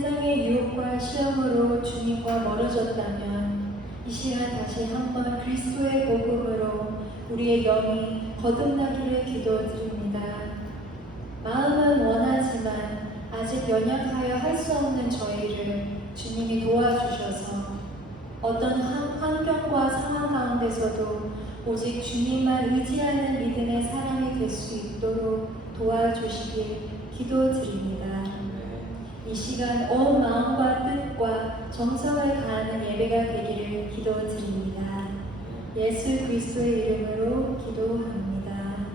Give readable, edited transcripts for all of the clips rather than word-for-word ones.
세상의 유혹과 시험으로 주님과 멀어졌다면 이 시간 다시 한번 그리스도의 복음으로 우리의 영이 거듭나기를 기도드립니다. 마음은 원하지만 아직 연약하여 할 수 없는 저희를 주님이 도와주셔서 어떤 환경과 상황 가운데서도 오직 주님만 의지하는 믿음의 사람이 될 수 있도록 도와주시길 기도드립니다. 이 시간 온 마음과 뜻과 정성을 다하는 예배가 되기를 기도드립니다. 예수 그리스도의 이름으로 기도합니다.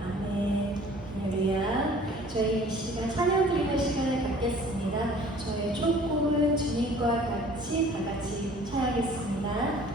아멘. 할렐루야. 저희 이 시간 찬양 드리는 시간을 갖겠습니다. 저의 첫 곡은 주님과 같이 다 같이 찬양하겠습니다.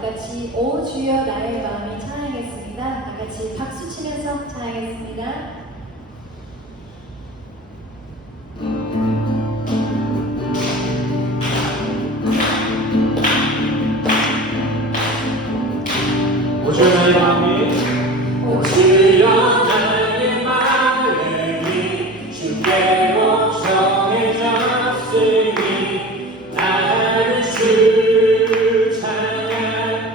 같이 오 주여 나의 마음이 찬양했습니다. 다 같이 박수 치면서 찬양했습니다. 오 주여 나의 마음이 오 주여 나의 마음이 주께로 정해졌으니 나는 주를 찬양하리라.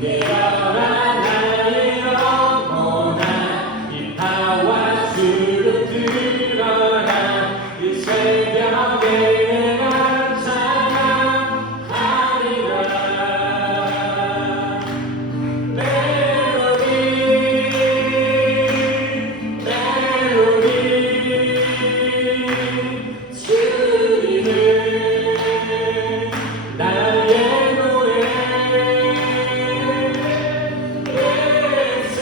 깨어라 나의 영혼아, 이 바와 주를 들어라. 이 새벽에 내가 찬양하리라. 멜로디 멜로디 주님은 나의 노래. 예수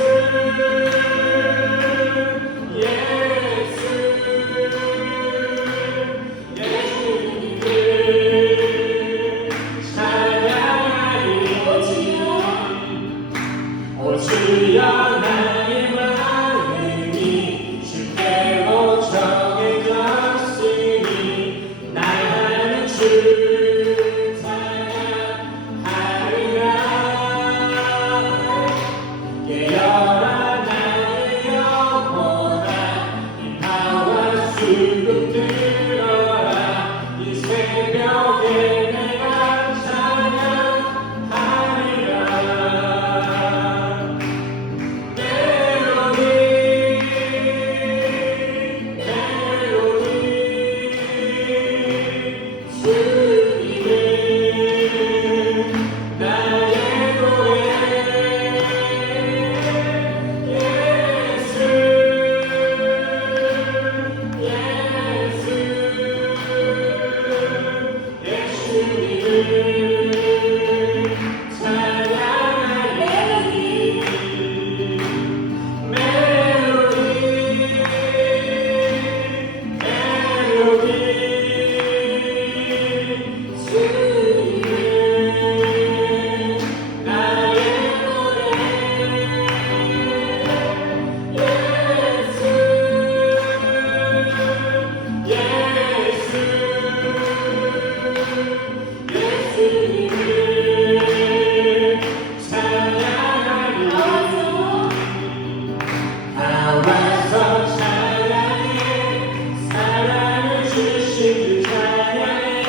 예수 예수님을 찬양하리. 오 주여 나의 마음이 주께로 정해졌으니 나는 주를 찬양하리라. 깨어라 나의 영혼아, 이 바와 수금 들어라. 이 새벽에 내가 찬양하리라. 멜로디 멜로디 주님은 나의 노래. 예수 예수 예수님을 찬양하리. 멜로디 멜로디 주님은 나의 노래. 예수 예수 예수님을 찬양하리. 나와서 찬양해. 사랑을 주신 주 찬양해.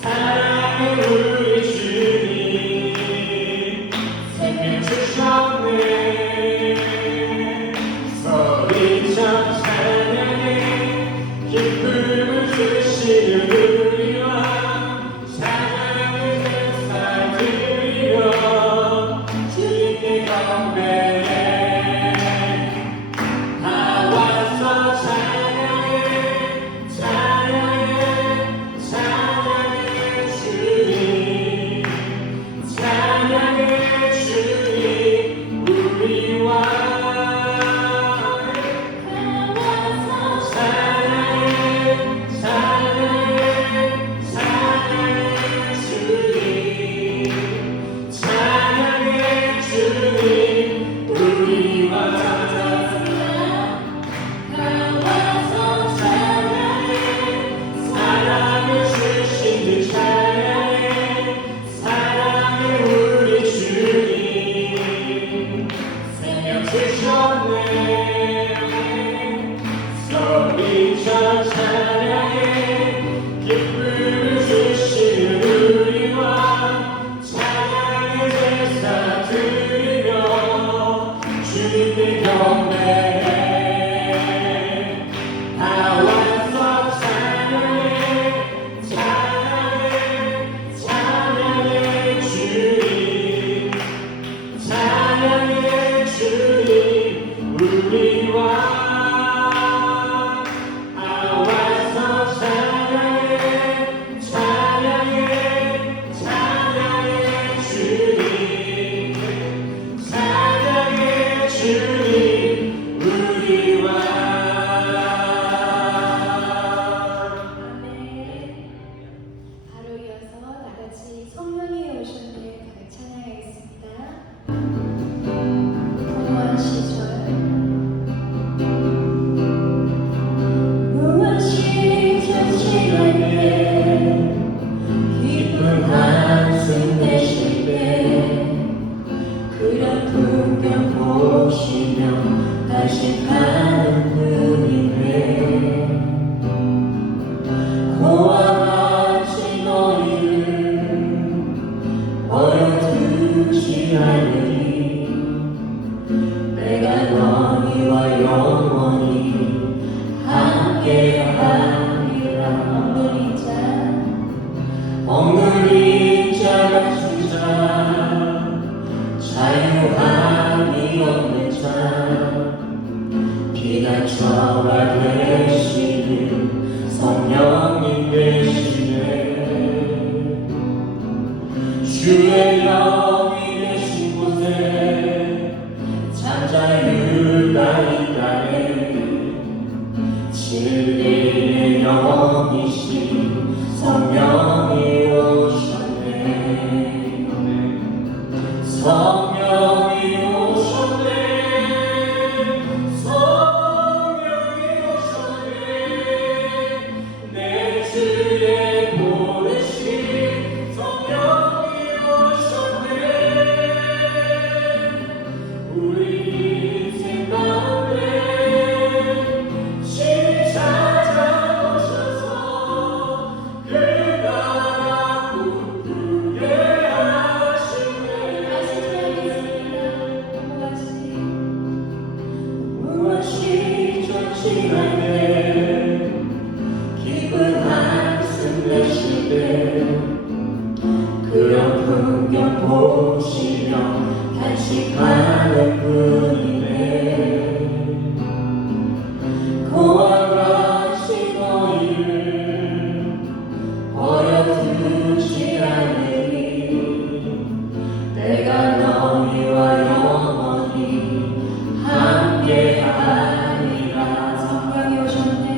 사랑해 우리 주님. 생명 주셨네. 소리쳐 찬양해. 기쁨을 주시는 우리와 찬양의 제사 드리며 주님께 경배해. 다 와서 찬양해. 찬양해 찬양해 주님. 찬양해 주님 우리와 찬양해 찬양해 영이신 성령이 오셨네. 성령이 오셨네. 성령이 오셨네. 내 주에 보내신 성령이 오셨네. 우리 인생 가운데 신이 찾아오셔서 그 나라 꿈꾸게 하시네. 무엇이 좋지 않네. 기쁜 한숨 내쉴 때 그런 풍경 보시며 간식하는 분이네. 고와 같이 너희를 버려두지 않으니 내가 너희와 영원히 함께하리라. 성령이 오셨네.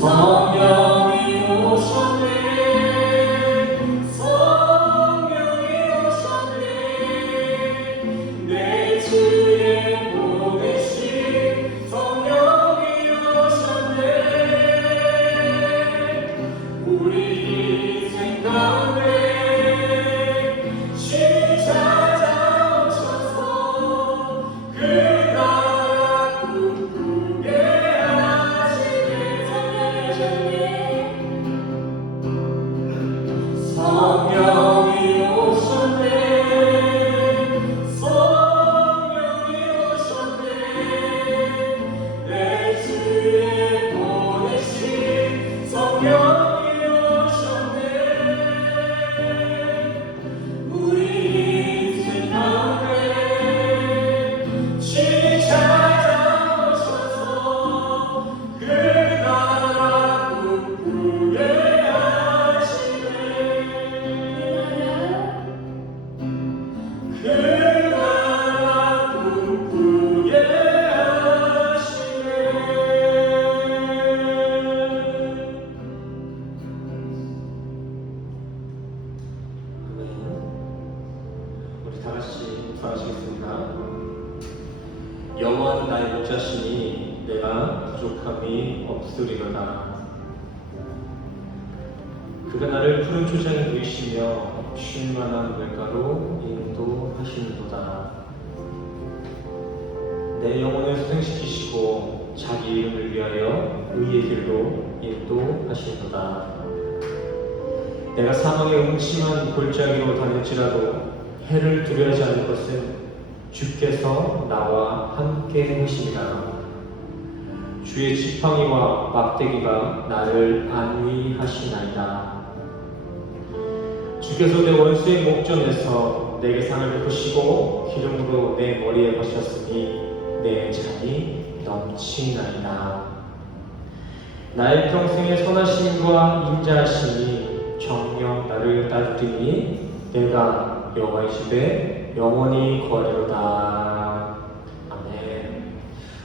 성령이 오셨네. 성령이 오셨네. 내 주에 보내신 성령이 오셨네. 우리 인생 가운데 신이 찾아오셔서 그 나라 꿈꾸게 하시네. 성령이 오셨네. 성령이 오셨네. 내 주에 보내신 성령이 오셨네. 우리 인생 가운데 신이 찾아오셔서 그 나라 꿈꾸게 하시네. 그 나라 꿈꾸게 하시네. 우리 다 같이 기도하시겠습니다. 여호와는 나의 목자시니 내가 부족함이 없으리로다. 그가 나를 푸른 초장에 누이시며 쉴 만한 물가로 인도하시는도다. 내 영혼을 소생시키시고 자기 이름을 위하여 의의 길로 인도하시는도다. 내가 사망의 음침한 골짜기로 다닐지라도 해를 두려워하지 않을 것은 주께서 나와 함께 하시리라. 주의 지팡이와 막대기가 나를 안위하시나이다. 주께서 내 원수의 목전에서 내게 상을 베푸시고 기름으로 내 머리에 바셨으니 내 잔이 넘치나이다. 나의 평생의 선하심과 인자하심이 정녕 나를 따르리니 내가 여호와의 집에 영원히 거하리로다. 아멘.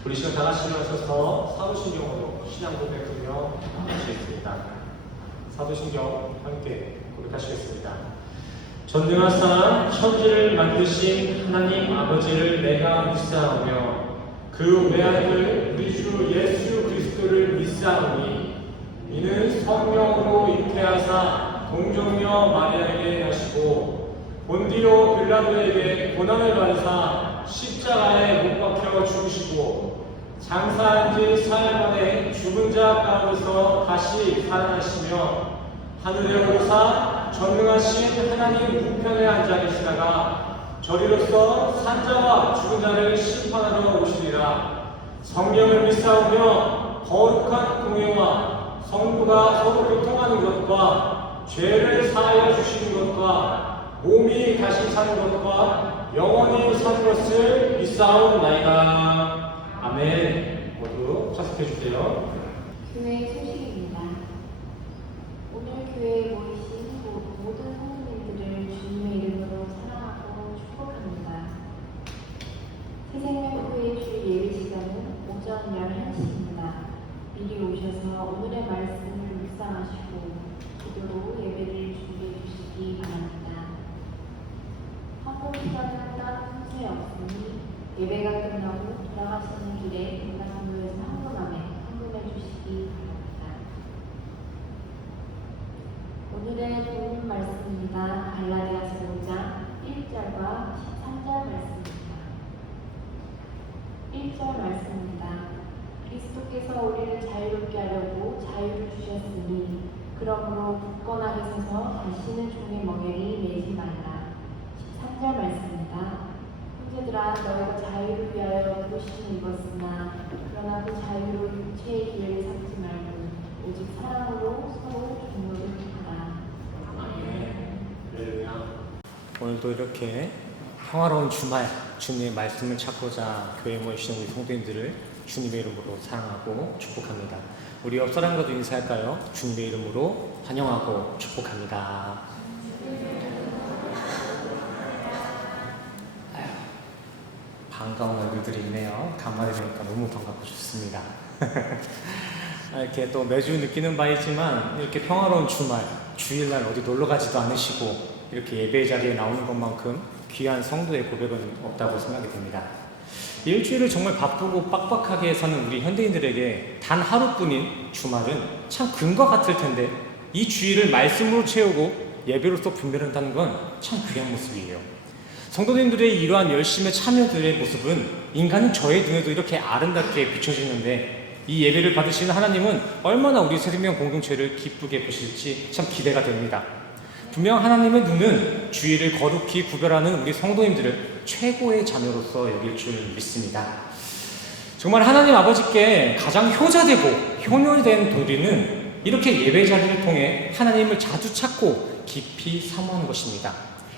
우리 시간 다 같이 일어나셔서 사도신경으로 신앙 고백하며 마치겠습니다. 사도신경 함께 고백하시겠습니다. 전능하사 천지를 만드신 하나님 아버지를 내가 믿사오며 그 외아들 우리 주 예수 그리스도를 믿사오니 이는 성령으로 잉태하사 동정녀 마리아에게 하시고 본디오 빌라도에게 고난을 받으사 십자가에 못 박혀 죽으시고 장사한 지 사흘 만에 죽은 자 가운데서 다시 살아나시며 하늘에 오르사 전능하신 하나님 우편에 앉아 계시다가 저리로서 산자와 죽은 자를 심판하러 오시리라. 성령을 믿사오며 거룩한 공예와 성도가 서로 교통하는 것과 죄를 사하여 주시는 것과 몸이 다시 사는 것과 영원히 사는 것을 믿사옵나이다. 아멘. 모두 착석해 주세요. 교회 소식입니다. 오늘 교회에 모이신 모든 성도님들을 주님의 이름으로 사랑하고 축복합니다. 새생명교회 주 예배 시간은 오전 11시입니다. 미리 오셔서 오늘의 말씀 묵상하시고 기도로 예배를 준비해 주시기 바랍니다. 헌금 시간은 따로 순서에 없으니 예배가 끝나고 돌아가시는 길에 인간교회에서 헌금해 주시기 바랍니다. 오늘의 본문 말씀입니다. 갈라디아서 5장 1절과 13절 말씀입니다. 1절 말씀입니다. 그리스도께서 우리를 자유롭게 하려고 자유를 주셨으니 그러므로 굳건하게 서서 다시는 종의 멍에를 매지 말라. 13절 말씀입니다. 형제들아 너희가 자유를 위하여 부르심을 입었으나 그러나 그 자유로 육체의 기회를 삼지 말고 오직 사랑으로 서로 종로를 하라. 오늘도 이렇게 평화로운 주말 주님의 말씀을 찾고자 교회에 모이시는 우리 성도님들을 주님의 이름으로 사랑하고 축복합니다. 우리 옆 사람과도 인사할까요? 주님의 이름으로 환영하고 축복합니다. 반가운 얼굴들이 있네요. 간만에 보니까 너무 반갑고 좋습니다. 이렇게 또 매주 느끼는 바이지만 이렇게 평화로운 주말, 주일날 어디 놀러 가지도 않으시고 이렇게 예배 자리에 나오는 것만큼 귀한 성도의 고백은 없다고 생각이 됩니다. 일주일을 정말 바쁘고 빡빡하게 사는 우리 현대인들에게 단 하루뿐인 주말은 참 금과 같을 텐데 이 주일을 말씀으로 채우고 예배로서 분별한다는 건 참 귀한 모습이에요. 성도님들의 이러한 열심의 참여들의 모습은 인간은 저의 눈에도 이렇게 아름답게 비춰지는데 이 예배를 받으시는 하나님은 얼마나 우리 생명 공동체를 기쁘게 보실지 참 기대가 됩니다. 분명 하나님의 눈은 주일을 거룩히 구별하는 우리 성도님들을 최고의 자녀로서 여길 줄 믿습니다. 정말 하나님 아버지께 가장 효자되고 효녀된 도리는 이렇게 예배 자리를 통해 하나님을 자주 찾고 깊이 사모하는 것입니다.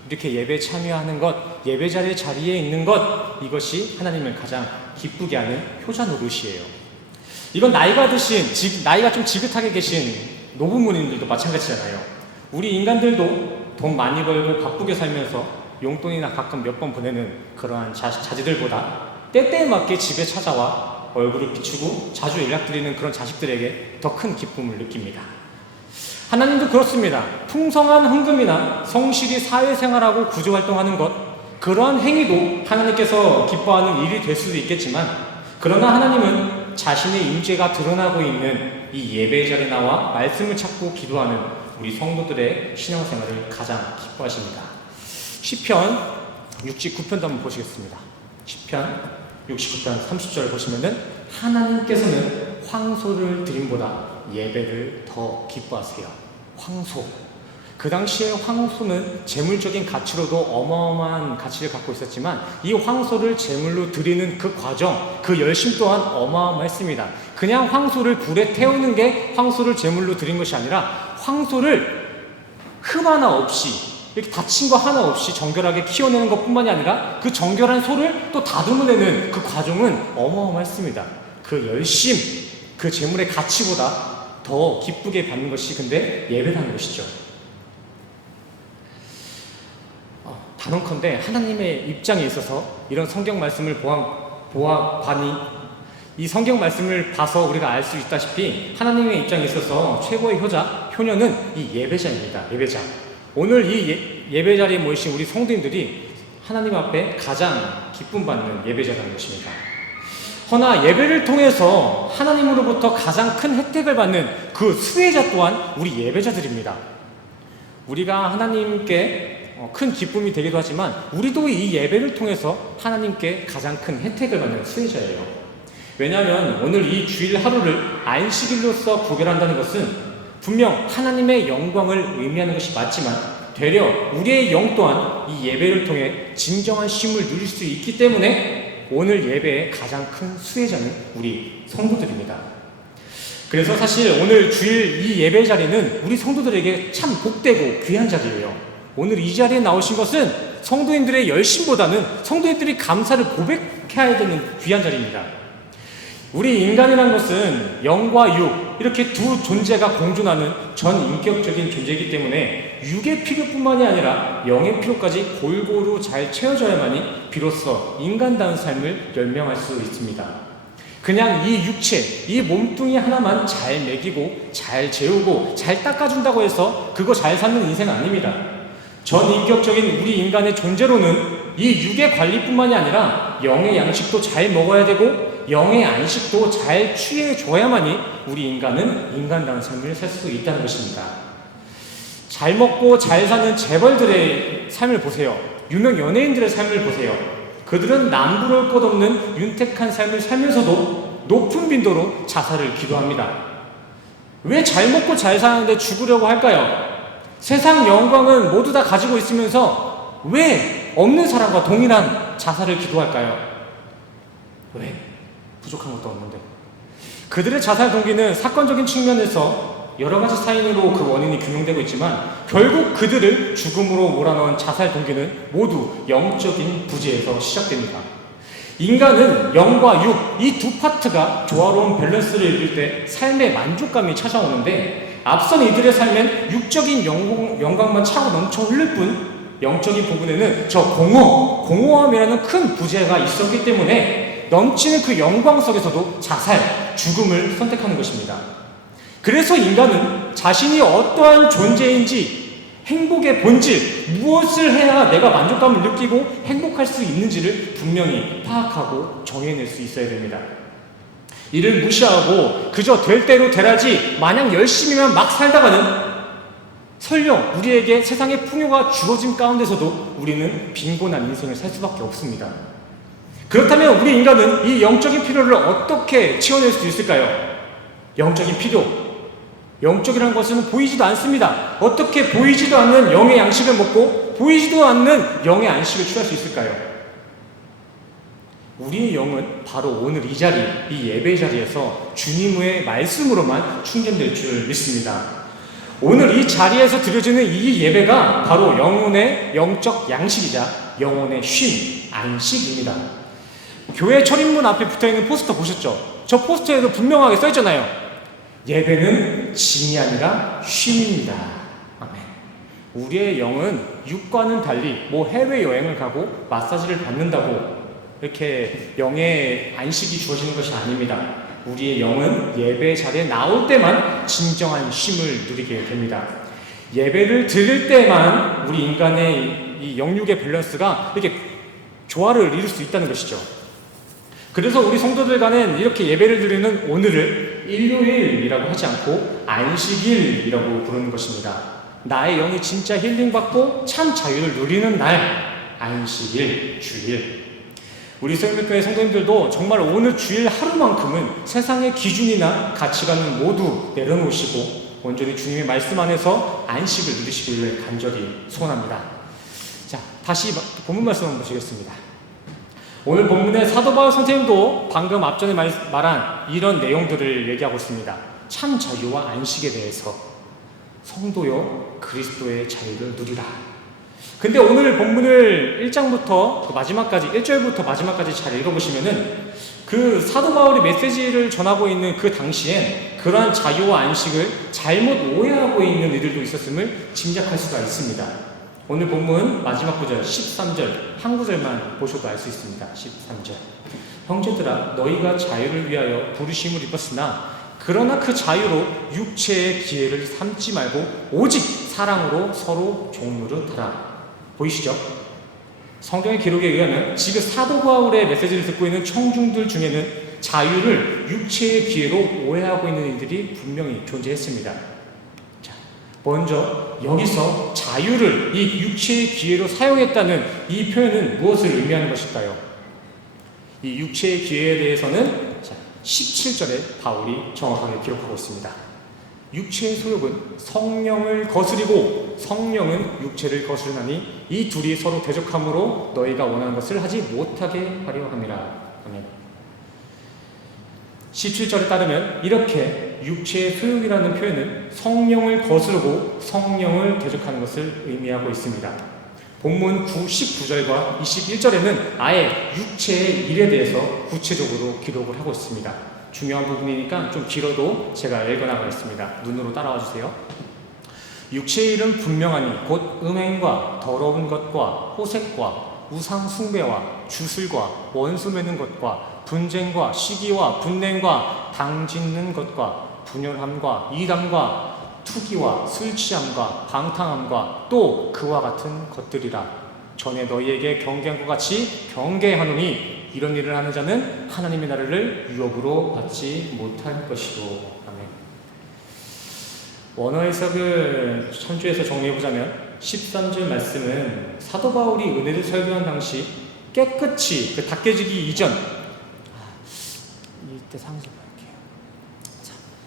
이렇게 예배 참여하는 것, 예배 자리에 있는 것, 이것이 하나님을 가장 기쁘게 하는 효자 노릇이에요. 이건 나이가 좀 지긋하게 계신 노부모님들도 마찬가지잖아요. 우리 인간들도 돈 많이 벌고 바쁘게 살면서 용돈이나 가끔 몇 번 보내는 그러한 자제들보다 때때에 맞게 집에 찾아와 얼굴을 비추고 자주 연락드리는 그런 자식들에게 더 큰 기쁨을 느낍니다. 하나님도 그렇습니다. 풍성한 헌금이나 성실히 사회생활하고 구조활동하는 것, 그러한 행위도 하나님께서 기뻐하는 일이 될 수도 있겠지만 그러나 하나님은 자신의 임재가 드러나고 있는 이 예배 자리에 나와 말씀을 찾고 기도하는 우리 성도들의 신앙생활을 가장 기뻐하십니다. 시편 69편도 한번 보시겠습니다. 시편 69편 30절 보시면은 하나님께서는 황소를 드림보다 예배를 더 기뻐하세요. 황소. 그 당시에 황소는 재물적인 가치로도 어마어마한 가치를 갖고 있었지만 이 황소를 제물로 드리는 그 과정, 그 열심 또한 어마어마했습니다. 그냥 황소를 불에 태우는 게 황소를 제물로 드린 것이 아니라 황소를 흠 하나 없이 이렇게 다친 거 하나 없이 정결하게 키워내는 것뿐만이 아니라 그 정결한 소를 또 다듬어내는 그 과정은 어마어마했습니다. 그 열심, 그 제물의 가치보다 더 기쁘게 받는 것이 근데 예배라는 것이죠. 단언컨대 하나님의 입장에 있어서 이런 성경 말씀을 보아하니 이 성경 말씀을 봐서 우리가 알 수 있다시피 하나님의 입장에 있어서 최고의 효녀는 이 예배자입니다. 예배자. 오늘 이 예배 자리에 모이신 우리 성도님들이 하나님 앞에 가장 기쁨 받는 예배자라는 것입니다. 허나 예배를 통해서 하나님으로부터 가장 큰 혜택을 받는 그 수혜자 또한 우리 예배자들입니다. 우리가 하나님께 큰 기쁨이 되기도 하지만 우리도 이 예배를 통해서 하나님께 가장 큰 혜택을 받는 수혜자예요. 왜냐하면 오늘 이 주일 하루를 안식일로서 구별한다는 것은 분명 하나님의 영광을 의미하는 것이 맞지만 되려 우리의 영 또한 이 예배를 통해 진정한 쉼을 누릴 수 있기 때문에 오늘 예배의 가장 큰 수혜자는 우리 성도들입니다. 그래서 사실 오늘 주일 이 예배 자리는 우리 성도들에게 참 복되고 귀한 자리예요. 오늘 이 자리에 나오신 것은 성도인들의 열심보다는 성도인들이 감사를 고백해야 되는 귀한 자리입니다. 우리 인간이란 것은 영과 육, 이렇게 두 존재가 공존하는 전인격적인 존재이기 때문에 육의 필요뿐만이 아니라 영의 필요까지 골고루 잘 채워져야만이 비로소 인간다운 삶을 열명할 수 있습니다. 그냥 이 육체, 이 몸뚱이 하나만 잘 먹이고 잘 재우고 잘 닦아준다고 해서 그거 잘 사는 인생은 아닙니다. 전인격적인 우리 인간의 존재로는 이 육의 관리뿐만이 아니라 영의 양식도 잘 먹어야 되고 영의 안식도 잘 취해줘야만이 우리 인간은 인간다운 삶을 살 수 있다는 것입니다. 잘 먹고 잘 사는 재벌들의 삶을 보세요. 유명 연예인들의 삶을 보세요. 그들은 남부러울 것 없는 윤택한 삶을 살면서도 높은 빈도로 자살을 기도합니다. 왜 잘 먹고 잘 사는데 죽으려고 할까요? 세상 영광은 모두 다 가지고 있으면서 왜 없는 사람과 동일한 자살을 기도할까요? 왜? 부족한 것도 없는데. 그들의 자살 동기는 사건적인 측면에서 여러 가지 사인으로 그 원인이 규명되고 있지만 결국 그들을 죽음으로 몰아넣은 자살 동기는 모두 영적인 부재에서 시작됩니다. 인간은 영과 육, 이 두 파트가 조화로운 밸런스를 이룰 때 삶의 만족감이 찾아오는데 앞선 이들의 삶엔 육적인 영광만 차고 넘쳐 흐를 뿐 영적인 부분에는 저 공허함이라는 큰 부재가 있었기 때문에 넘치는 그 영광 속에서도 자살, 죽음을 선택하는 것입니다. 그래서 인간은 자신이 어떠한 존재인지 행복의 본질, 무엇을 해야 내가 만족감을 느끼고 행복할 수 있는지를 분명히 파악하고 정해낼 수 있어야 됩니다. 이를 무시하고 그저 될 대로 되라지 마냥 열심히만 막 살다가는 설령 우리에게 세상의 풍요가 주어진 가운데서도 우리는 빈곤한 인생을 살 수밖에 없습니다. 그렇다면 우리 인간은 이 영적인 필요를 어떻게 채워낼 수 있을까요? 영적인 필요, 영적이라는 것은 보이지도 않습니다. 어떻게 보이지도 않는 영의 양식을 먹고 보이지도 않는 영의 안식을 취할 수 있을까요? 우리의 영은 바로 오늘 이 자리, 이 예배 자리에서 주님의 말씀으로만 충전될 줄 믿습니다. 오늘 이 자리에서 드려지는 이 예배가 바로 영혼의 영적 양식이자 영혼의 쉼, 안식입니다. 교회 철인문 앞에 붙어있는 포스터 보셨죠? 저 포스터에도 분명하게 써있잖아요. 예배는 짐이 아니라 쉼입니다. 아멘. 우리의 영은 육과는 달리 해외여행을 가고 마사지를 받는다고 이렇게 영의 안식이 주어지는 것이 아닙니다. 우리의 영은 예배 자리에 나올 때만 진정한 쉼을 누리게 됩니다. 예배를 드릴 때만 우리 인간의 이 영육의 밸런스가 이렇게 조화를 이룰 수 있다는 것이죠. 그래서 우리 성도들 간엔 이렇게 예배를 드리는 오늘을 일요일이라고 하지 않고 안식일이라고 부르는 것입니다. 나의 영이 진짜 힐링받고 참 자유를 누리는 날, 안식일, 주일. 우리 성결교회 성도님들도 정말 오늘 주일 하루만큼은 세상의 기준이나 가치관을 모두 내려놓으시고 온전히 주님의 말씀 안에서 안식을 누리시기를 간절히 소원합니다. 자, 다시 본문 말씀 한번 보시겠습니다. 오늘 본문의 사도 바울 선생님도 방금 앞전에 말한 이런 내용들을 얘기하고 있습니다. 참 자유와 안식에 대해서 성도여 그리스도의 자유를 누리라. 근데 오늘 본문을 1장부터 마지막까지 1절부터 마지막까지 잘 읽어보시면은 그 사도 바울이 메시지를 전하고 있는 그 당시엔 그러한 자유와 안식을 잘못 오해하고 있는 이들도 있었음을 짐작할 수가 있습니다. 오늘 본문 마지막 구절 13절 한 구절만 보셔도 알 수 있습니다. 13절 형제들아 너희가 자유를 위하여 부르심을 입었으나 그러나 그 자유로 육체의 기회를 삼지 말고 오직 사랑으로 서로 종노릇하라. 보이시죠? 성경의 기록에 의하면 지금 사도 바울의 메시지를 듣고 있는 청중들 중에는 자유를 육체의 기회로 오해하고 있는 이들이 분명히 존재했습니다. 자, 먼저 여기서 자유를 이 육체의 기회로 사용했다는 이 표현은 무엇을 의미하는 것일까요? 이 육체의 기회에 대해서는 17절에 바울이 정확하게 기록하고 있습니다. 육체의 소욕은 성령을 거스리고 성령은 육체를 거스르나니 이 둘이 서로 대적함으로 너희가 원하는 것을 하지 못하게 하려 함이라. 아멘. 17절에 따르면 이렇게 육체의 소욕이라는 표현은 성령을 거스르고 성령을 대적하는 것을 의미하고 있습니다. 본문 19절과 21절에는 아예 육체의 일에 대해서 구체적으로 기록을 하고 있습니다. 중요한 부분이니까 좀 길어도 제가 읽어나가겠습니다. 눈으로 따라와 주세요. 육체의 일은 분명하니 곧 음행과 더러운 것과 호색과 우상 숭배와 주술과 원수 맺는 것과 분쟁과 시기와 분냉과 당짓는 것과 분열함과 이단과 투기와 술 취함과 방탕함과 또 그와 같은 것들이라. 전에 너희에게 경계한 것 같이 경계하노니 이런 일을 하는 자는 하나님의 나라를 유업으로 받지 못할 것이고. 아멘. 원어 해석을 천주에서 정리해보자면 13절 말씀은 사도 바울이 은혜를 설교한 당시 깨끗이 그 닦여지기 이전 이때 상수 볼게요.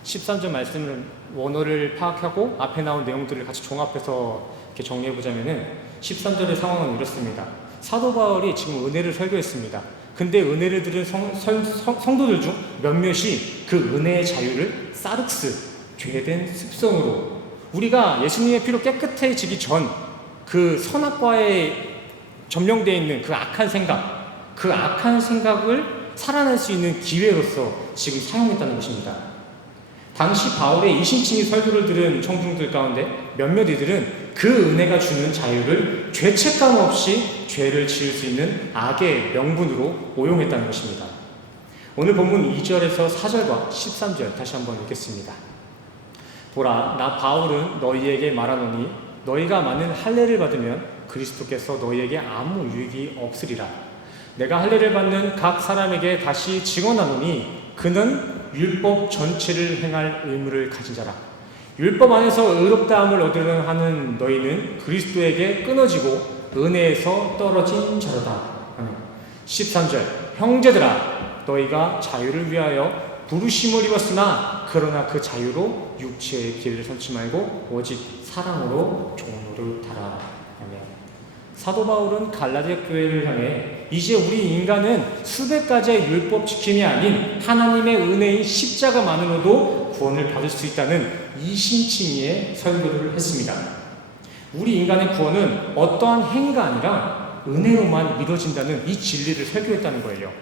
13절 말씀을 원어를 파악하고 앞에 나온 내용들을 같이 종합해서 이렇게 정리해보자면은 13절의 상황은 이렇습니다. 사도 바울이 지금 은혜를 설교했습니다. 근데 은혜를 들은 성도들 중 몇몇이 그 은혜의 자유를 사륵스, 죄된 습성으로 우리가 예수님의 피로 깨끗해지기 전 그 선악과에 점령되어 있는 그 악한 생각을 살아날 수 있는 기회로서 지금 사용했다는 것입니다. 당시 바울의 이신칭의 설교를 들은 청중들 가운데 몇몇 이들은 그 은혜가 주는 자유를 죄책감 없이 죄를 지을 수 있는 악의 명분으로 오용했다는 것입니다. 오늘 본문 2절에서 4절과 13절 다시 한번 읽겠습니다. 보라, 나 바울은 너희에게 말하노니 너희가 많은 할례를 받으면 그리스도께서 너희에게 아무 유익이 없으리라. 내가 할례를 받는 각 사람에게 다시 증언하노니 그는 율법 전체를 행할 의무를 가진 자라. 율법 안에서 의롭다함을 얻으려 하는 너희는 그리스도에게 끊어지고 은혜에서 떨어진 자로다. 13절 형제들아, 너희가 자유를 위하여 부르심을 입었으나 그러나 그 자유로 육체의 길을 삼지 말고 오직 사랑으로 종로를 달아. 사도 바울은 갈라디아 교회를 향해 이제 우리 인간은 수백 가지의 율법 지킴이 아닌 하나님의 은혜인 십자가만으로도 구원을 받을 수 있다는 이신칭의의 설교를 했습니다. 우리 인간의 구원은 어떠한 행위가 아니라 은혜로만 이루어진다는 이 진리를 설교했다는 거예요.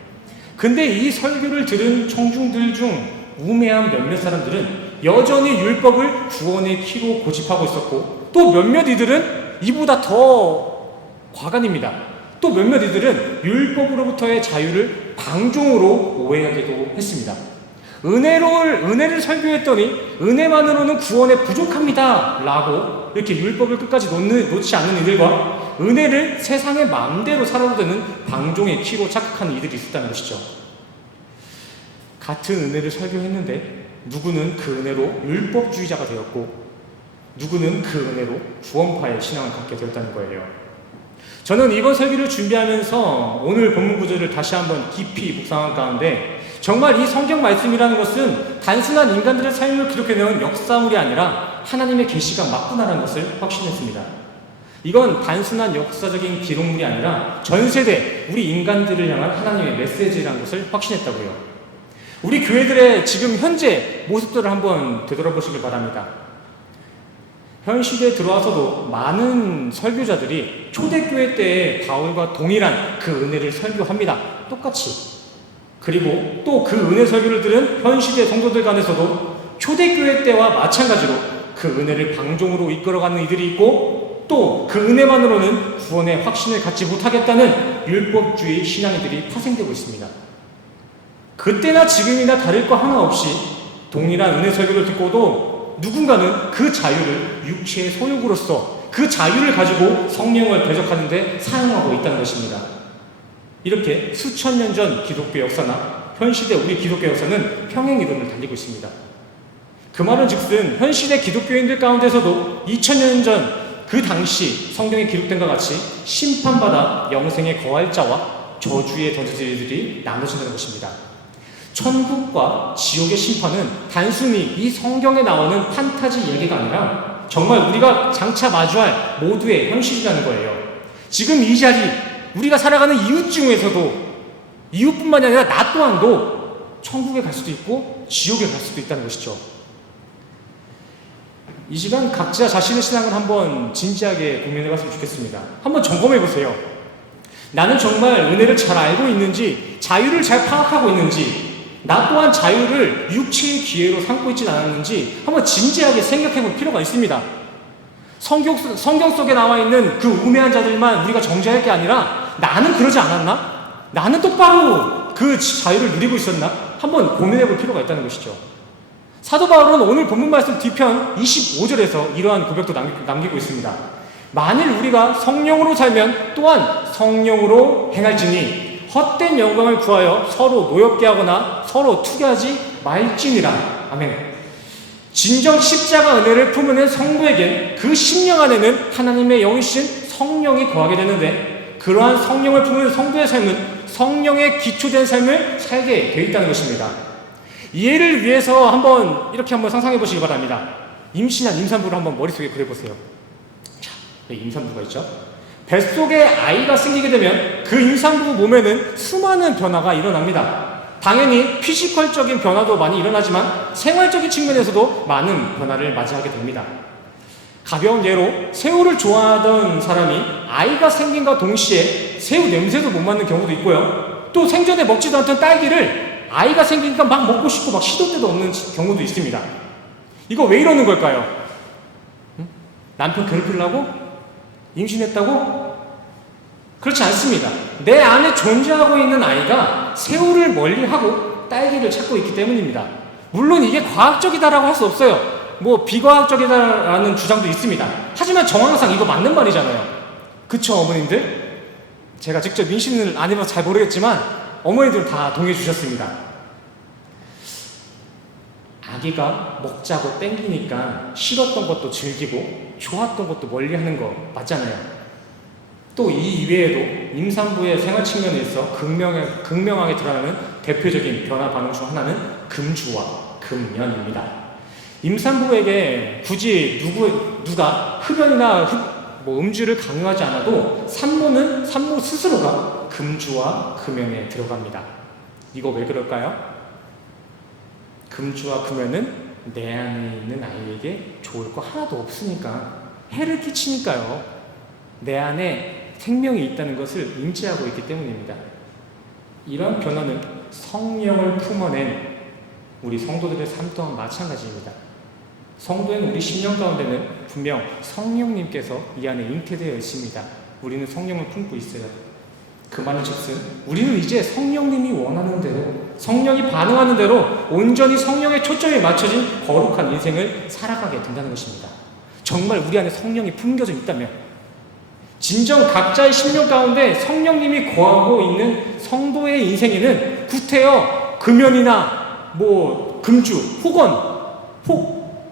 근데 이 설교를 들은 청중들 중 우매한 몇몇 사람들은 여전히 율법을 구원의 키로 고집하고 있었고, 또 몇몇 이들은 이보다 더 과간입니다. 또 몇몇 이들은 율법으로부터의 자유를 방종으로 오해하기도 했습니다. 은혜를 설교했더니 은혜만으로는 구원에 부족합니다 라고 이렇게 율법을 끝까지 놓지 않는 이들과 은혜를 세상의 마음대로 살아도 되는 방종의 키로 착각하는 이들이 있었다는 것이죠. 같은 은혜를 설교했는데 누구는 그 은혜로 율법주의자가 되었고 누구는 그 은혜로 구원파의 신앙을 갖게 되었다는 거예요. 저는 이번 설교를 준비하면서 오늘 본문 구절을 다시 한번 깊이 묵상한 가운데 정말 이 성경 말씀이라는 것은 단순한 인간들의 삶을 기록해내는 역사물이 아니라 하나님의 계시가 맞구나라는 것을 확신했습니다. 이건 단순한 역사적인 기록물이 아니라 전 세대 우리 인간들을 향한 하나님의 메시지라는 것을 확신했다고요. 우리 교회들의 지금 현재 모습들을 한번 되돌아보시길 바랍니다. 현 시대에 들어와서도 많은 설교자들이 초대교회 때의 바울과 동일한 그 은혜를 설교합니다. 똑같이. 그리고 또 그 은혜 설교를 들은 현 시대 성도들 간에서도 초대교회 때와 마찬가지로 그 은혜를 방종으로 이끌어가는 이들이 있고 또 그 은혜만으로는 구원의 확신을 갖지 못하겠다는 율법주의 신앙이들이 파생되고 있습니다. 그때나 지금이나 다를 거 하나 없이 동일한 은혜 설교를 듣고도 누군가는 그 자유를 육체의 소욕으로서 그 자유를 가지고 성령을 대적하는 데 사용하고 있다는 것입니다. 이렇게 수천 년 전 기독교 역사나 현 시대 우리 기독교 역사는 평행 이론을 달리고 있습니다. 그 말은 즉슨 현 시대 기독교인들 가운데서도 2000년 전 그 당시 성경에 기록된 것 같이 심판받아 영생에 거할 자와 저주에 던져질 이들이 나눠진다는 것입니다. 천국과 지옥의 심판은 단순히 이 성경에 나오는 판타지 얘기가 아니라 정말 우리가 장차 마주할 모두의 현실이라는 거예요. 지금 이 자리 우리가 살아가는 이웃 중에서도 이웃뿐만이 아니라 나 또한도 천국에 갈 수도 있고 지옥에 갈 수도 있다는 것이죠. 이 시간 각자 자신의 신앙을 한번 진지하게 고민해 봤으면 좋겠습니다. 한번 점검해 보세요. 나는 정말 은혜를 잘 알고 있는지, 자유를 잘 파악하고 있는지, 나 또한 자유를 육체의 기회로 삼고 있진 않았는지 한번 진지하게 생각해 볼 필요가 있습니다. 성경 속에 나와 있는 그 우매한 자들만 우리가 정죄할 게 아니라 나는 그러지 않았나? 나는 똑바로 그 그 자유를 누리고 있었나? 한번 고민해 볼 필요가 있다는 것이죠. 사도 바울은 오늘 본문 말씀 뒤편 25절에서 이러한 고백도 남기고 있습니다. 만일 우리가 성령으로 살면 또한 성령으로 행할지니 헛된 영광을 구하여 서로 노엽게 하거나 서로 투기하지 말지니라. 아멘. 진정 십자가 은혜를 품은 성도에겐 그 심령 안에는 하나님의 영이신 성령이 거하게 되는데, 그러한 성령을 품은 성도의 삶은 성령에 기초된 삶을 살게 되어 있다는 것입니다. 이해를 위해서 이렇게 한번 상상해 보시기 바랍니다. 임신한 임산부를 한번 머릿속에 그려보세요. 자, 임산부가 있죠. 뱃속에 아이가 생기게 되면 그 임산부 몸에는 수많은 변화가 일어납니다. 당연히 피지컬적인 변화도 많이 일어나지만 생활적인 측면에서도 많은 변화를 맞이하게 됩니다. 가벼운 예로 새우를 좋아하던 사람이 아이가 생긴과 동시에 새우 냄새도 못 맡는 경우도 있고요. 또 생전에 먹지도 않던 딸기를 아이가 생기니까 막 먹고 싶고 막 시도 때도 없는 경우도 있습니다. 이거 왜 이러는 걸까요? 남편 괴롭히려고? 임신했다고? 그렇지 않습니다. 내 안에 존재하고 있는 아이가 새우를 멀리하고 딸기를 찾고 있기 때문입니다. 물론 이게 과학적이다라고 할 수 없어요. 비과학적이다라는 주장도 있습니다. 하지만 정황상 이거 맞는 말이잖아요. 그쵸, 어머님들? 제가 직접 임신을 안 해봐서 잘 모르겠지만 어머니들 다 동의해 주셨습니다. 아기가 먹자고 땡기니까 싫었던 것도 즐기고 좋았던 것도 멀리하는 거 맞잖아요. 또 이 이외에도 임산부의 생활 측면에서 극명하게 드러나는 대표적인 변화 반응 중 하나는 금주와 금연입니다. 임산부에게 굳이 누가 흡연이나 음주를 강요하지 않아도 산모 스스로가 금주와 금연에 들어갑니다. 이거 왜 그럴까요? 금주와 금연은 내 안에 있는 아이에게 좋을 거 하나도 없으니까, 해를 끼치니까요. 내 안에 생명이 있다는 것을 인지하고 있기 때문입니다. 이런 변화는 성령을 품어낸 우리 성도들의 삶 또한 마찬가지입니다. 성도인 우리 심령 가운데는 분명 성령님께서 이 안에 잉태되어 있습니다. 우리는 성령을 품고 있어요. 그 말은 즉슨 우리는 이제 성령님이 원하는 대로, 성령이 반응하는 대로 온전히 성령의 초점이 맞춰진 거룩한 인생을 살아가게 된다는 것입니다. 정말 우리 안에 성령이 품겨져 있다면, 진정 각자의 심령 가운데 성령님이 거하고 있는 성도의 인생에는 구태여 금연이나 금주 혹은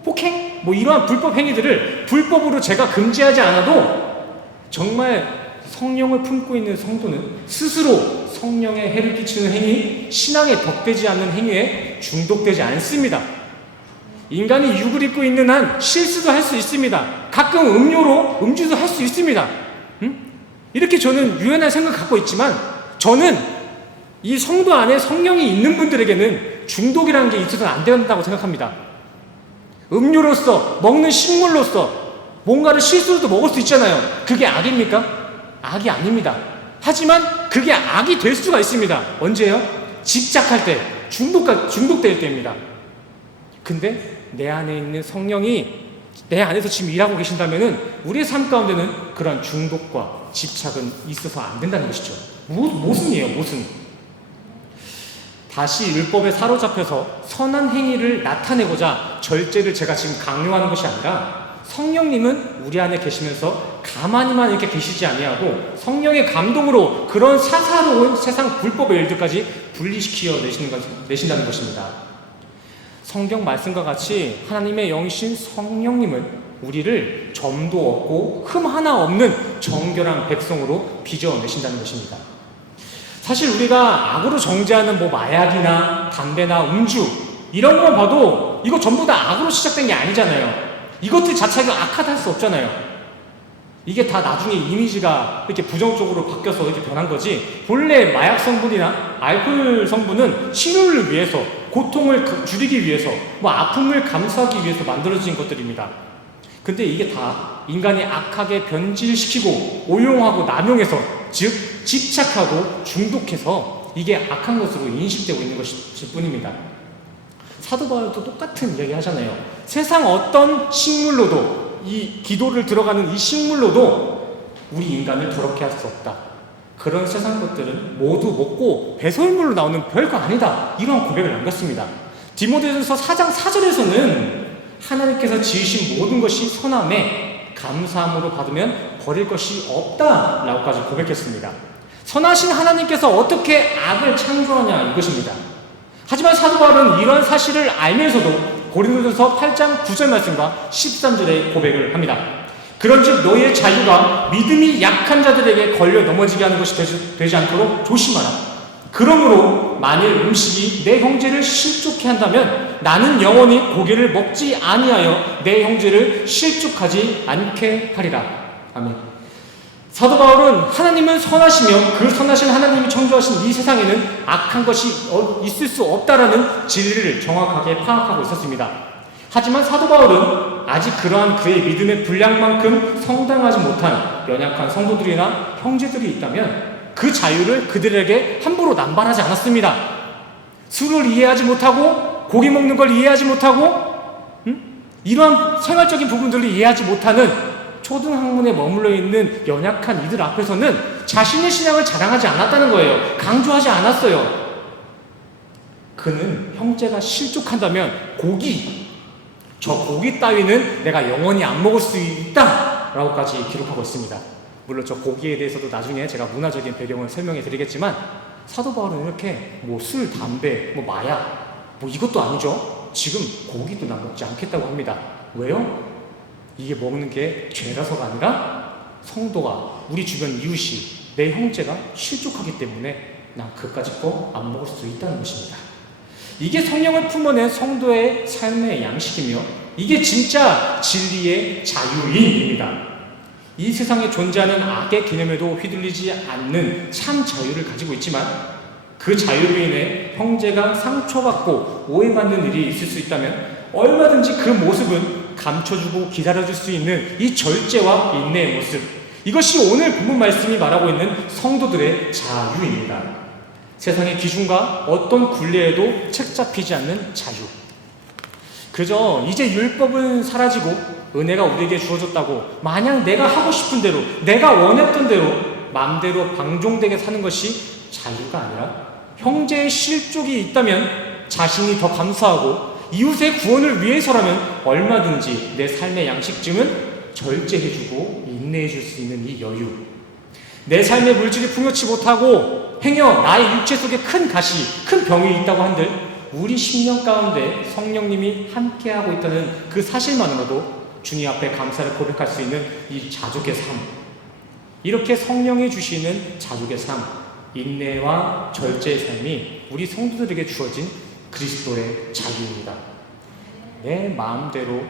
폭행? 이러한 불법 행위들을 불법으로 제가 금지하지 않아도 정말 성령을 품고 있는 성도는 스스로 성령에 해를 끼치는 행위, 신앙에 덕되지 않는 행위에 중독되지 않습니다. 인간이 육을 입고 있는 한 실수도 할 수 있습니다. 가끔 음주도 할 수 있습니다. 이렇게 저는 유연한 생각을 갖고 있지만, 저는 이 성도 안에 성령이 있는 분들에게는 중독이라는 게 있어서는 안 된다고 생각합니다. 음료로서, 먹는 식물로서 뭔가를 실수로도 먹을 수 있잖아요. 그게 악입니까? 악이 아닙니다. 하지만 그게 악이 될 수가 있습니다. 언제요? 집착할 때, 중독될 때입니다. 근데 내 안에 있는 성령이 내 안에서 지금 일하고 계신다면은 우리의 삶 가운데는 그런 중독과 집착은 있어서 안 된다는 것이죠. 무슨이에요? 다시 율법에 사로잡혀서 선한 행위를 나타내고자 절제를 제가 지금 강요하는 것이 아니라, 성령님은 우리 안에 계시면서 가만히만 이렇게 계시지 아니하고 성령의 감동으로 그런 사사로운 세상 불법의 일들까지 분리시켜 내신다는 것입니다. 성경 말씀과 같이 하나님의 영이신 성령님은 우리를 점도 없고 흠 하나 없는 정결한 백성으로 빚어내신다는 것입니다. 사실 우리가 악으로 정죄하는 마약이나 담배나 음주 이런 것만 봐도 이거 전부 다 악으로 시작된 게 아니잖아요. 이것들 자체가 악하다 할 수 없잖아요. 이게 다 나중에 이미지가 이렇게 부정적으로 바뀌어서 이렇게 변한 거지, 본래 마약 성분이나 알코올 성분은 치료를 위해서, 고통을 줄이기 위해서, 아픔을 감수하기 위해서 만들어진 것들입니다. 근데 이게 다 인간이 악하게 변질시키고 오용하고 남용해서, 즉 집착하고 중독해서 이게 악한 것으로 인식되고 있는 것일 뿐입니다. 사도 바울도 똑같은 이야기 하잖아요. 세상 어떤 식물로도, 이 기도를 들어가는 이 식물로도 우리 인간을 더럽게 할 수 없다. 그런 세상 것들은 모두 먹고 배설물로 나오는 별거 아니다. 이런 고백을 남겼습니다. 디모데전서 4장 4절에서는 하나님께서 지으신 모든 것이 선함에 감사함으로 받으면 버릴 것이 없다라고까지 고백했습니다. 선하신 하나님께서 어떻게 악을 창조하냐 이것입니다. 하지만 사도 바울은 이런 사실을 알면서도 고린도전서 8장 9절 말씀과 13절의 고백을 합니다. 그런즉 너희의 자유가 믿음이 약한 자들에게 걸려 넘어지게 하는 것이 되지 않도록 조심하라. 그러므로 만일 음식이 내 형제를 실족케 한다면 나는 영원히 고기를 먹지 아니하여 내 형제를 실족하지 않게 하리라. 아멘. 사도 바울은 하나님은 선하시며 그 선하신 하나님이 창조하신 이 세상에는 악한 것이 있을 수 없다라는 진리를 정확하게 파악하고 있었습니다. 하지만 사도 바울은 아직 그러한 그의 믿음의 분량만큼 성장하지 못한 연약한 성도들이나 형제들이 있다면 그 자유를 그들에게 함부로 남발하지 않았습니다. 술을 이해하지 못하고 고기 먹는 걸 이해하지 못하고 이러한 생활적인 부분들을 이해하지 못하는 초등학문에 머물러 있는 연약한 이들 앞에서는 자신의 신앙을 자랑하지 않았다는 거예요. 강조하지 않았어요. 그는 형제가 실족한다면 저 고기 따위는 내가 영원히 안 먹을 수 있다 라고까지 기록하고 있습니다. 물론 저 고기에 대해서도 나중에 제가 문화적인 배경을 설명해 드리겠지만 사도 바울은 이렇게 술, 담배, 마약 이것도 아니죠. 지금 고기도 난 먹지 않겠다고 합니다. 왜요? 이게 먹는 게 죄라서가 아니라 성도가 우리 주변 이웃이 내 형제가 실족하기 때문에 난 그까짓 거 안 먹을 수 있다는 것입니다. 이게 성령을 품어낸 성도의 삶의 양식이며 이게 진짜 진리의 자유인입니다. 이 세상에 존재하는 악의 개념에도 휘둘리지 않는 참 자유를 가지고 있지만 그 자유로 인해 형제가 상처받고 오해받는 일이 있을 수 있다면 얼마든지 그 모습은 감춰주고 기다려줄 수 있는 이 절제와 인내의 모습, 이것이 오늘 본문 말씀이 말하고 있는 성도들의 자유입니다. 세상의 기준과 어떤 굴레에도 책 잡히지 않는 자유. 그저 이제 율법은 사라지고 은혜가 우리에게 주어졌다고 마냥 내가 하고 싶은 대로 내가 원했던 대로 마음대로 방종되게 사는 것이 자유가 아니라 형제의 실족이 있다면 자신이 더 감사하고 이웃의 구원을 위해서라면 얼마든지 내 삶의 양식쯤은 절제해주고 인내해줄 수 있는 이 여유. 내 삶의 물질이 풍요치 못하고 행여 나의 육체 속에 큰 가시, 큰 병이 있다고 한들 우리 심령 가운데 성령님이 함께하고 있다는 그 사실만으로도 주님 앞에 감사를 고백할 수 있는 이 자족의 삶. 이렇게 성령이 주시는 자족의 삶, 인내와 절제의 삶이 우리 성도들에게 주어진 그리스도의 자유입니다. 내 마음대로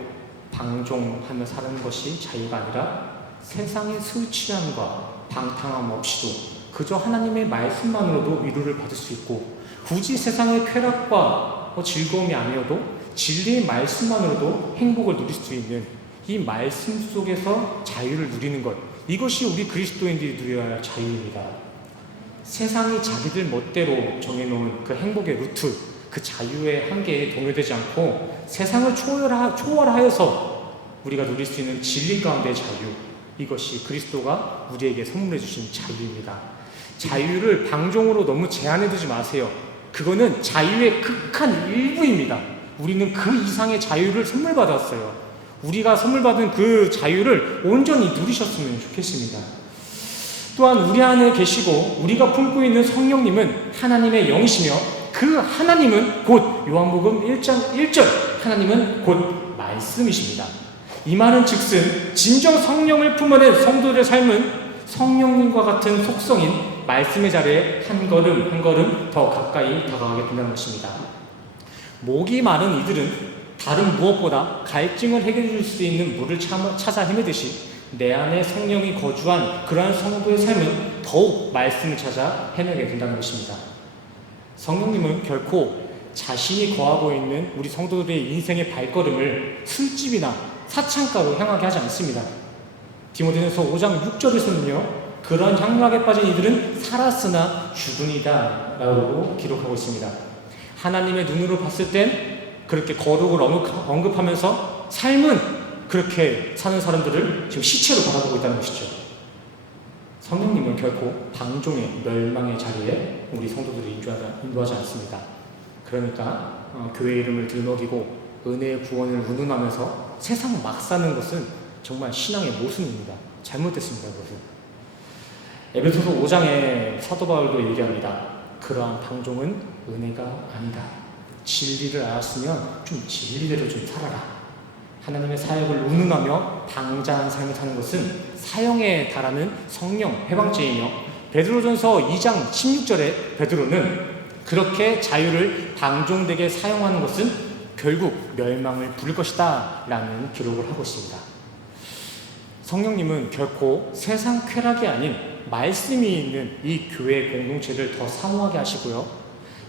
방종하며 사는 것이 자유가 아니라 세상의 술 취함과 방탕함 없이도 그저 하나님의 말씀만으로도 위로를 받을 수 있고 굳이 세상의 쾌락과 즐거움이 아니어도 진리의 말씀만으로도 행복을 누릴 수 있는 이 말씀 속에서 자유를 누리는 것, 이것이 우리 그리스도인들이 누려야 할 자유입니다. 세상이 자기들 멋대로 정해놓은 그 행복의 루트, 그 자유의 한계에 동요되지 않고 세상을 초월하여서 우리가 누릴 수 있는 진리 가운데의 자유, 이것이 그리스도가 우리에게 선물해 주신 자유입니다. 자유를 방종으로 너무 제한해 두지 마세요. 그거는 자유의 극한 일부입니다. 우리는 그 이상의 자유를 선물 받았어요. 우리가 선물 받은 그 자유를 온전히 누리셨으면 좋겠습니다. 또한 우리 안에 계시고 우리가 품고 있는 성령님은 하나님의 영이시며 그 하나님은 곧 요한복음 1장 1절 하나님은 곧 말씀이십니다. 이 말은 즉슨 진정 성령을 품어낸 성도들의 삶은 성령님과 같은 속성인 말씀의 자리에 한 걸음 한 걸음 더 가까이 다가가게 된다는 것입니다. 목이 마른 이들은 다른 무엇보다 갈증을 해결해 줄 수 있는 물을 찾아 헤매듯이 내 안에 성령이 거주한 그러한 성도의 삶은 더욱 말씀을 찾아 헤매게 된다는 것입니다. 성령님은 결코 자신이 거하고 있는 우리 성도들의 인생의 발걸음을 술집이나 사창가로 향하게 하지 않습니다. 디모데전서 5장 6절에서는요, 그런 향락에 빠진 이들은 살았으나 죽으니다 라고 기록하고 있습니다. 하나님의 눈으로 봤을 땐 그렇게 거룩을 언급하면서 삶은 그렇게 사는 사람들을 지금 시체로 바라보고 있다는 것이죠. 성령님은 결코 방종의 멸망의 자리에 우리 성도들을 인도하지 않습니다. 그러니까 교회 이름을 들먹이고 은혜의 구원을 운운하면서 세상 막 사는 것은 정말 신앙의 모순입니다. 잘못됐습니다. 그것은. 에베소서 5장에 사도 바울도 얘기합니다. 그러한 방종은 은혜가 아니다. 진리를 알았으면 좀 진리대로 좀 살아라. 하나님의 사역을 운운하며 방자한 삶을 사는 것은 사형에 달하는 성령 해방죄이며, 베드로전서 2장 16절에 베드로는 그렇게 자유를 방종되게 사용하는 것은 결국 멸망을 부를 것이다 라는 기록을 하고 있습니다. 성령님은 결코 세상 쾌락이 아닌 말씀이 있는 이 교회 공동체를 더 사모하게 하시고요,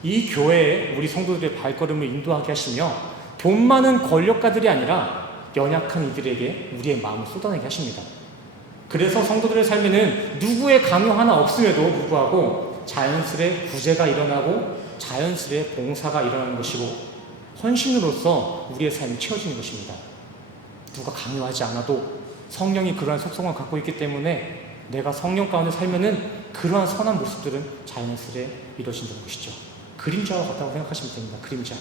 이 교회에 우리 성도들의 발걸음을 인도하게 하시며 돈 많은 권력가들이 아니라 연약한 이들에게 우리의 마음을 쏟아내게 하십니다. 그래서 성도들의 삶에는 누구의 강요 하나 없음에도 불구하고 자연스레 구제가 일어나고 자연스레 봉사가 일어나는 것이고 헌신으로서 우리의 삶이 채워지는 것입니다. 누가 강요하지 않아도 성령이 그러한 속성을 갖고 있기 때문에 내가 성령 가운데 살면은 그러한 선한 모습들은 자연스레 이루어진다는 것이죠. 그림자와 같다고 생각하시면 됩니다. 그림자.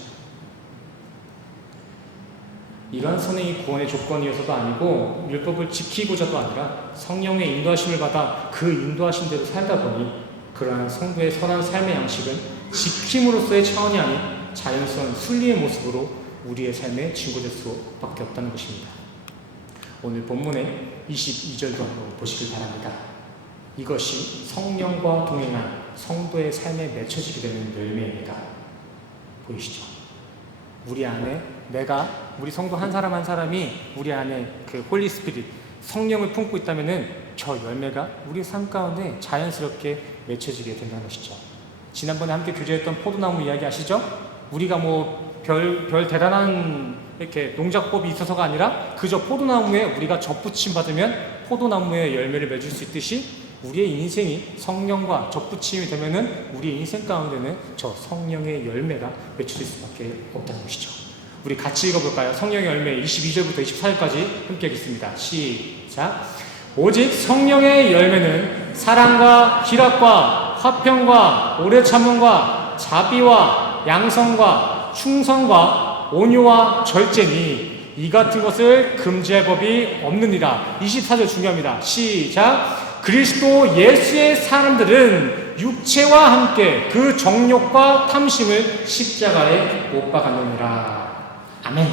이러한 선행이 구원의 조건이어서도 아니고 율법을 지키고자도 아니라 성령의 인도하심을 받아 그 인도하신 대로 살다 보니 그러한 성도의 선한 삶의 양식은 지킴으로써의 차원이 아닌 자연스러운 순리의 모습으로 우리의 삶에 증거될 수밖에 없다는 것입니다. 오늘 본문의 22절도 한번 보시길 바랍니다. 이것이 성령과 동행한 성도의 삶에 맺혀지게 되는 열매입니다. 보이시죠? 우리 안에 우리 성도 한 사람 한 사람이 우리 안에 그 홀리 스피릿, 성령을 품고 있다면은 저 열매가 우리 삶 가운데 자연스럽게 맺혀지게 된다는 것이죠. 지난번에 함께 교제했던 포도나무 이야기 아시죠? 우리가 별 대단한 이렇게 농작법이 있어서가 아니라 그저 포도나무에 우리가 접붙임 받으면 포도나무의 열매를 맺을 수 있듯이 우리의 인생이 성령과 접붙임이 되면은 우리 인생 가운데는 저 성령의 열매가 맺혀질 수밖에 없다는 것이죠. 우리 같이 읽어볼까요? 성령의 열매 22절부터 24절까지 함께 읽겠습니다. 시작. 오직 성령의 열매는 사랑과 희락과 화평과 오래 참음과 자비와 양성과 충성과 온유와 절제니 이 같은 것을 금지할 법이 없느니라. 24절 중요합니다. 시작. 그리스도 예수의 사람들은 육체와 함께 그 정욕과 탐심을 십자가에 못 박았느니라. 아멘.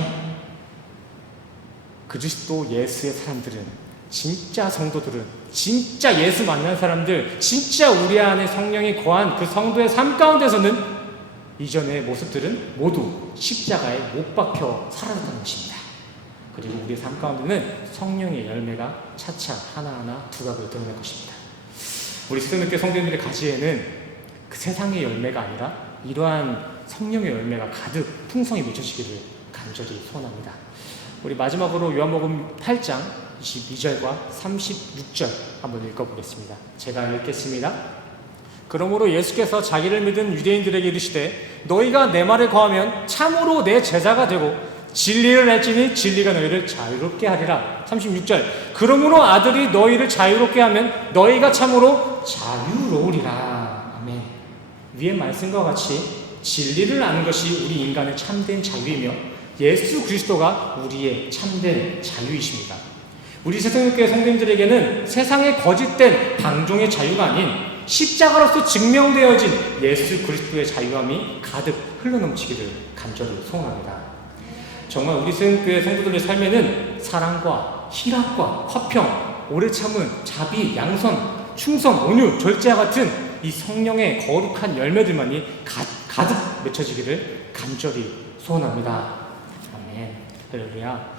그리스도 예수의 사람들은, 진짜 성도들은, 진짜 예수 만난 사람들, 진짜 우리 안에 성령이 거한 그 성도의 삶 가운데서는 이전의 모습들은 모두 십자가에 못 박혀 사라졌다는 것입니다. 그리고 우리의 삶 가운데는 성령의 열매가 차차 하나하나 두각을 드러낼 것입니다. 우리 수도교회 성도님들의 가지에는 그 세상의 열매가 아니라 이러한 성령의 열매가 가득 풍성히 맺혀지기를 간절히 소원합니다. 우리 마지막으로 요한복음 8장 22절과 36절 한번 읽어보겠습니다. 제가 읽겠습니다. 그러므로 예수께서 자기를 믿은 유대인들에게 이르시되 너희가 내 말에 거하면 참으로 내 제자가 되고 진리를 알지니 진리가 너희를 자유롭게 하리라. 36절. 그러므로 아들이 너희를 자유롭게 하면 너희가 참으로 자유로우리라. 아멘. 위의 말씀과 같이 진리를 아는 것이 우리 인간의 참된 자유이며 예수 그리스도가 우리의 참된 자유이십니다. 우리 세상교회 성도님들에게는 세상의 거짓된 방종의 자유가 아닌 십자가로서 증명되어진 예수 그리스도의 자유함이 가득 흘러넘치기를 간절히 소원합니다. 정말 우리 세상교회 성도들의 삶에는 사랑과 희락과 화평, 오래 참은 자비, 양선, 충성, 온유, 절제와 같은 이 성령의 거룩한 열매들만이 가득 맺혀지기를 간절히 소원합니다. 아멘. 할렐루야.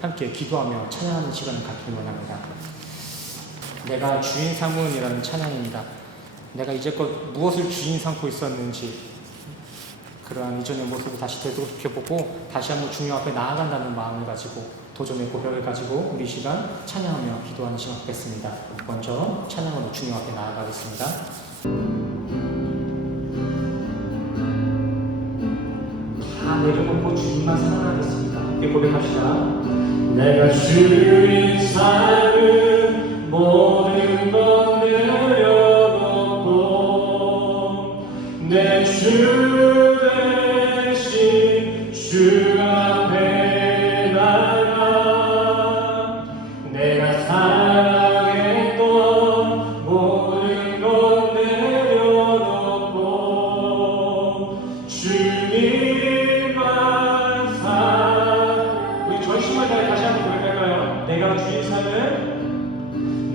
함께 기도하며 찬양하는 시간을 갖기를 원합니다. 내가 주인 삼은이라는 찬양입니다. 내가 이제껏 무엇을 주인 삼고 있었는지 그러한 이전의 모습을 다시 되돌이켜보고 다시 한번 주님 앞에 나아간다는 마음을 가지고 도전의 고백을 가지고 우리 시간 찬양하며 기도하는 시간 갖겠습니다. 먼저 찬양으로 주님 앞에 나아가겠습니다. 다 내려놓고 주님만 사랑하겠습니다. 함께 고백합시다. 내가 주인 삶은 모든 것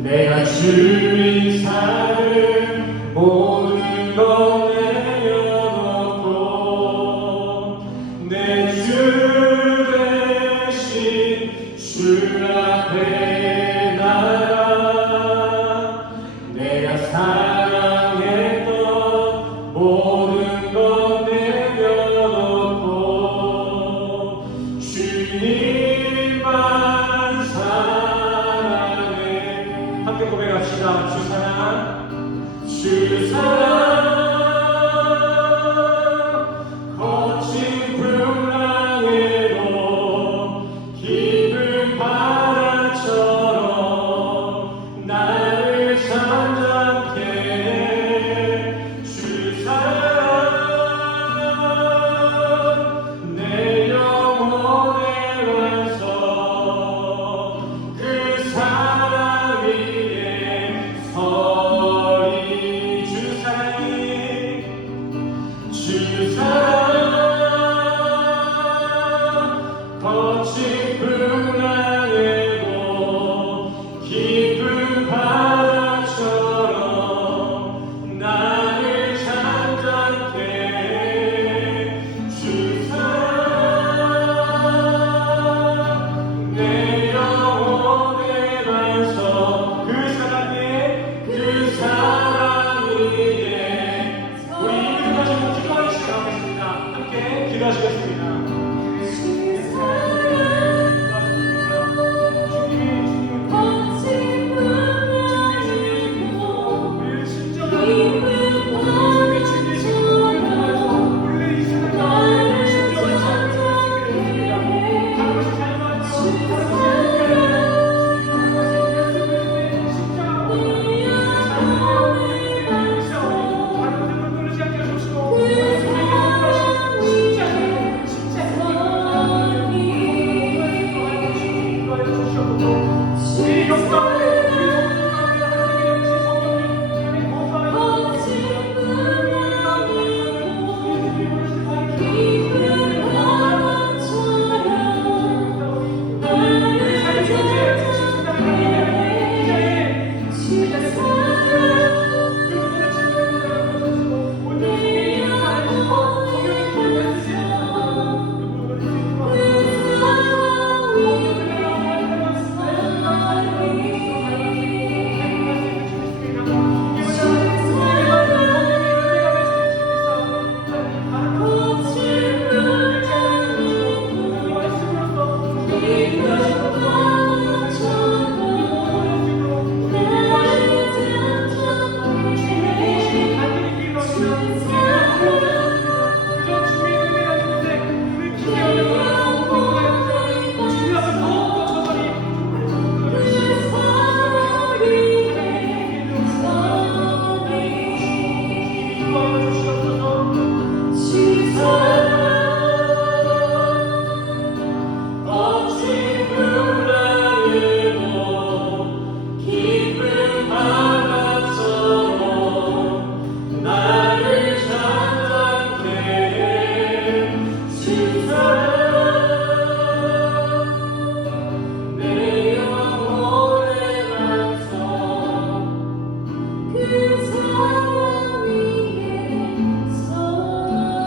내가 주인 삼은 모든 것 내려놓고 내 주 대신 주 앞에 나가 내가 사랑했던 모든 것 내려놓고 주님만 사랑해. 함께 고백합시다. 주 사랑 거친 풍랑에도 깊은 바다처럼 나를 잠잠케 해. 주 사랑 내 영혼의 완성 그 사랑 위에 서리. 주 사랑 거친 풍랑에도 깊은 바다처럼 나를 잠잠케 해. 주 사랑 내 영혼의 반석 그 사랑 위에 우리 이름을 가지고 기도하는 시간 갖겠습니다. 함께 기도하시겠습니다.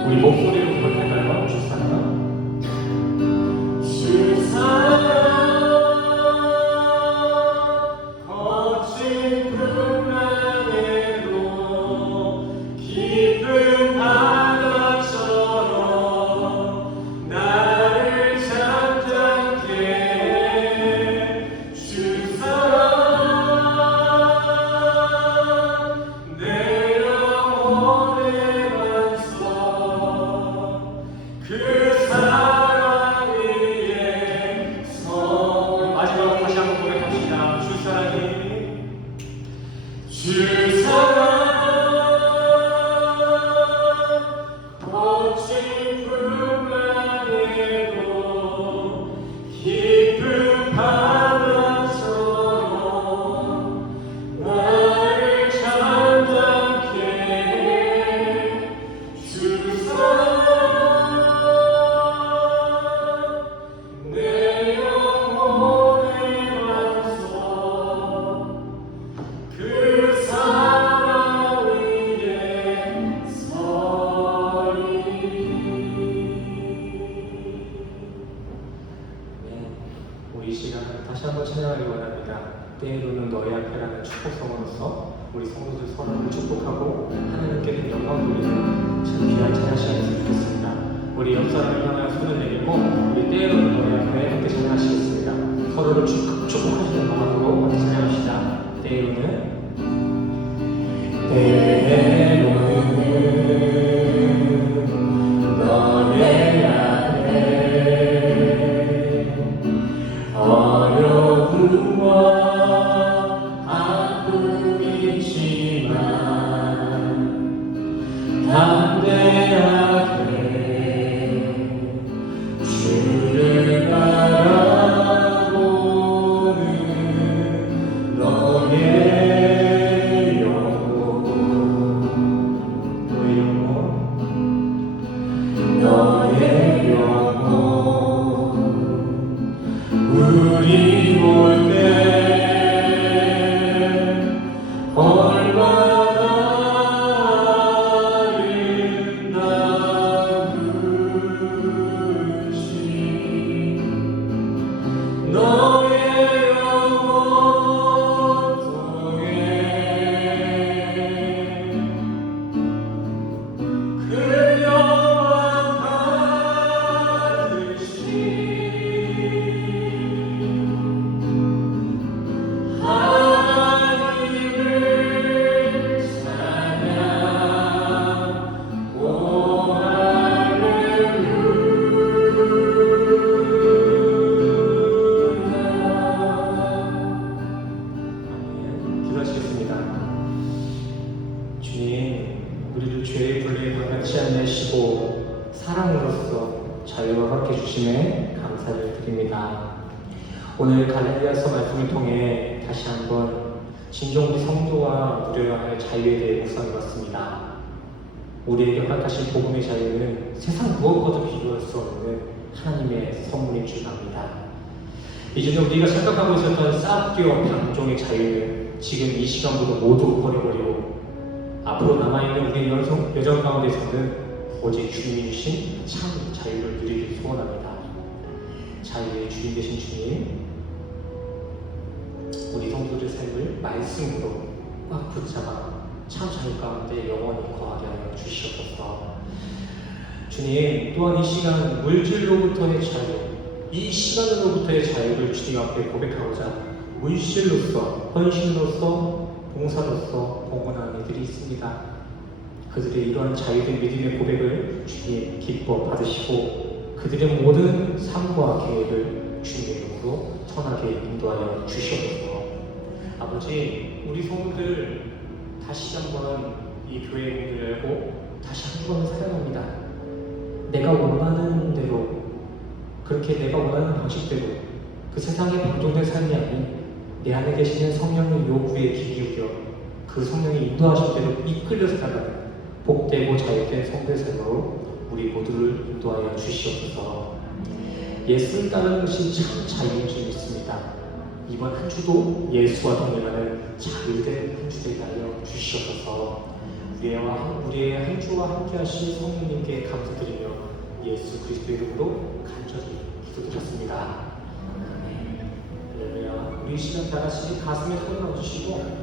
우리 목소리로 고백할까요? 주 사랑 주 사랑 거친 풍랑에도 깊은 바다처럼 나를 잠잠케 해. 주 사랑 내 영혼의 그 사랑 위에 서. 마지막으로 다시 한번 고백합시다. 주 사랑 거친 풍랑에도 깊은 바다처럼 나를 잠잠케 해. 주 사랑 내 영혼의 축복하기 원합니다. 때로는 너의 앞에라는 축복성으로서 우리 성도들 서로를 축복하고 하나님께는 영광 돌리는 참 귀한 찬양 시간이었으면 좋겠습니다. 우리 옆 사람을 향하여 손을 내밀고 우리 때로는 너의 앞에 함께 찬양하시겠습니다. 서로를 축복하시는 마음으로 함께 찬양합시다. 때로는 너의 앞에 어려움과 아픔이지만 담대하게 주를 바라보는 너의 영혼 우리 볼 때 얼마나 아름다운지 너의 영혼 통해 그 영광 받으시 하나님을 찬양하고 기도하시겠습니다. 주님, 우리를 죄의 불의에 받지 않으시고 사랑으로서 자유와 함께 주심에 감사를 드립니다. 오늘 갈라디아서 말씀을 통해 다시 한번 진정 우리 성도와 누려야 할 자유에 대해 묵상해봤습니다. 우리에게 허락하신 복음의 자유는 세상 무엇과도 비교할 수 없는 하나님의 선물인 줄 압니다. 이전에 우리가 생각하고 있었던 싸움과 방종의 자유는 지금 이 시간부터 모두 버려버리고 앞으로 남아있는 우리의 여정 가운데서는 오직 주님이 주신 참 자유를 누리길 소원합니다. 자유의 주인 되신 주님, 우리 성도들의 삶을 말씀으로 꽉 붙잡아 참 자유 가운데 영원히 거하게 하여 주시옵소서. 주님, 또한 이 시간 물질로부터의 자유, 이 시간으로부터의 자유를 주님 앞에 고백하고자 문실로서, 헌신으로서, 봉사로서 봉헌하는 이들이 있습니다. 그들의 이러한 자유된 믿음의 고백을 주님 기뻐 받으시고 그들의 모든 삶과 계획을 주님의 이름으로 선하게 인도하여 주시옵소서. 아버지, 우리 성도들 다시 한번 이 교회의 문을 열고 다시 한 주간을 사랑합니다. 내가 원하는 대로, 그렇게 내가 원하는 방식대로 그 세상에 방종된 삶이 아닌 내 안에 계시는 성령의 요구에 귀 기울여 그 성령의 인도하신 대로 이끌려서 살아가는 복되고 자유된 성도의 삶으로 우리 모두를 인도하여 주시옵소서. 예수를 따르는 것이 참 자유인 줄 믿습니다. 이번 한 주도 예수와 동행하는 자유된 한 주 되게 하여 주시옵소서. 우리의 한 주와 함께 하신 성령님께 감사드리며 예수 그리스도의 이름으로 간절히 기도드렸습니다. 할렐루야. 우리 시간 다 같이 가슴에 손을 얹으시고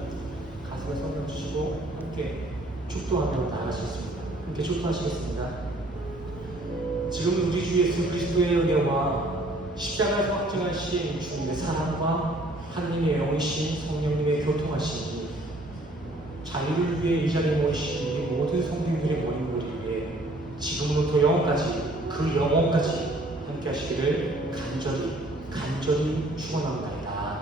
함께 축도하며 나아가시겠습니다. 함께 축도하시겠습니다. 지금 우리 주 예수 그리스도의 은혜와 십자가에서 확증하신 주님의 사랑과 하나님의 영이신 성령님의 교통하심이 자유를 위해 이 자리에 모이신 우리 모든 성도들의 모임을 위해 지금부터 영원까지 그 영원까지 함께 하시기를 간절히 축원합니다.